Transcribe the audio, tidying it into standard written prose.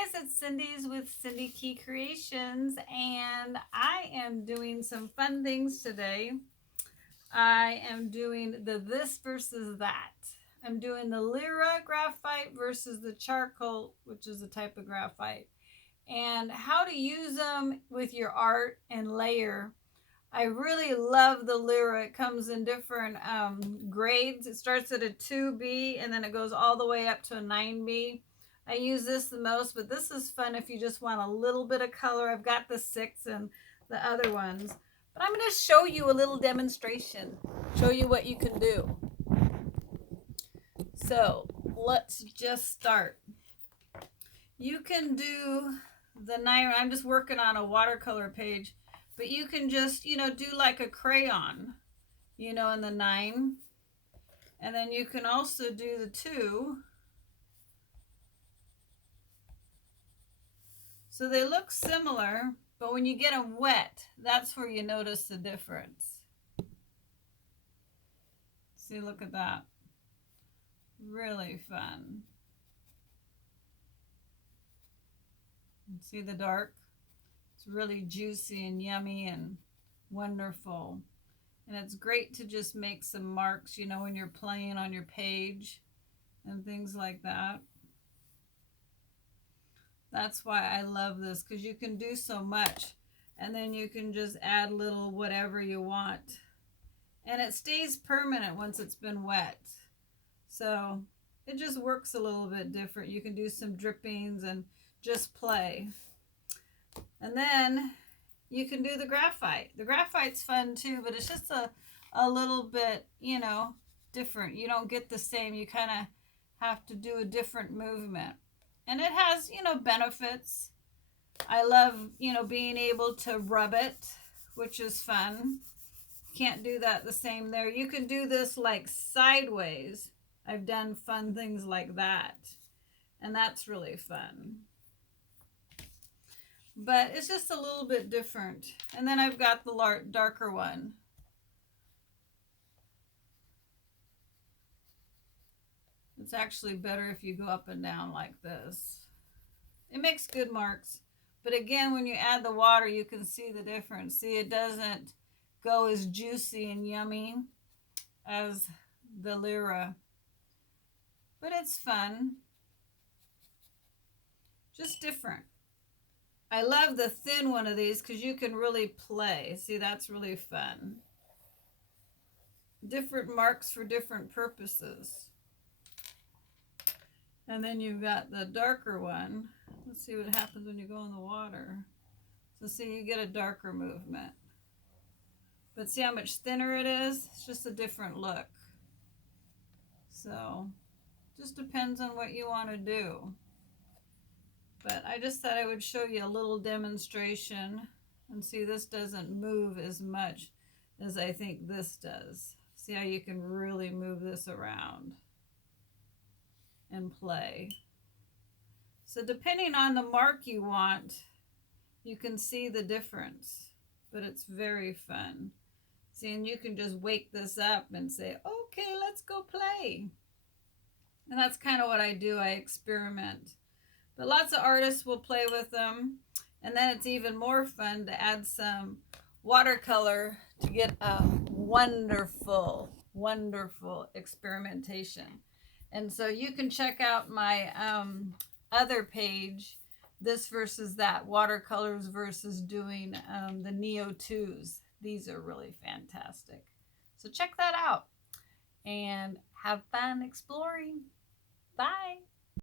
guys, it's Cindy's with Cindy Key Creations, and I am doing some fun things today. I am doing the this versus that. I'm doing the Lyra graphite versus the charcoal, which is a type of graphite, and how to use them with your art and layer. I really love the Lyra. It comes in different grades. It starts at a 2B and then it goes all the way up to a 9B. I use this the most, but this is fun if you just want a little bit of color. I've got the 6 and the other ones. But I'm going to show you a little demonstration, show you what you can do. So let's just start. You can do the 9, I'm just working on a watercolor page. But you can just, do like a crayon, in the 9. And then you can also do the 2. So they look similar, but when you get them wet, that's where you notice the difference. See, look at that. Really fun. See the dark? It's really juicy and yummy and wonderful. And it's great to just make some marks, when you're playing on your page and things like that. That's why I love this, because you can do so much. And then you can just add little whatever you want. And it stays permanent once it's been wet. So it just works a little bit different. You can do some drippings and just play. And then you can do the graphite. The graphite's fun too, but it's just a little bit, different. You don't get the same. You kind of have to do a different movement. And it has, benefits. I love, being able to rub it, which is fun. Can't do that the same there. You can do this like sideways. I've done fun things like that. And that's really fun. But it's just a little bit different. And then I've got the darker one. It's actually better if you go up and down like this. It makes good marks. But again, when you add the water, you can see the difference. See, it doesn't go as juicy and yummy as the Lyra. But it's fun. Just different. I love the thin one of these because you can really play. See, that's really fun. Different marks for different purposes. And then you've got the darker one. Let's see what happens when you go in the water. So see, you get a darker movement. But see how much thinner it is? It's just a different look. So, just depends on what you want to do. But I just thought I would show you a little demonstration. And see, this doesn't move as much as I think this does. See how you can really move this around and play. So depending on the mark you want, you can see the difference. But it's very fun. See, and you can just wake this up and say, okay, let's go play. And that's kind of what I do. I experiment. But lots of artists will play with them. And then it's even more fun to add some watercolor to get a wonderful, wonderful experimentation. And so you can check out my other page, this versus that, watercolors versus doing the Neo 2s. These are really fantastic. So check that out and have fun exploring. Bye.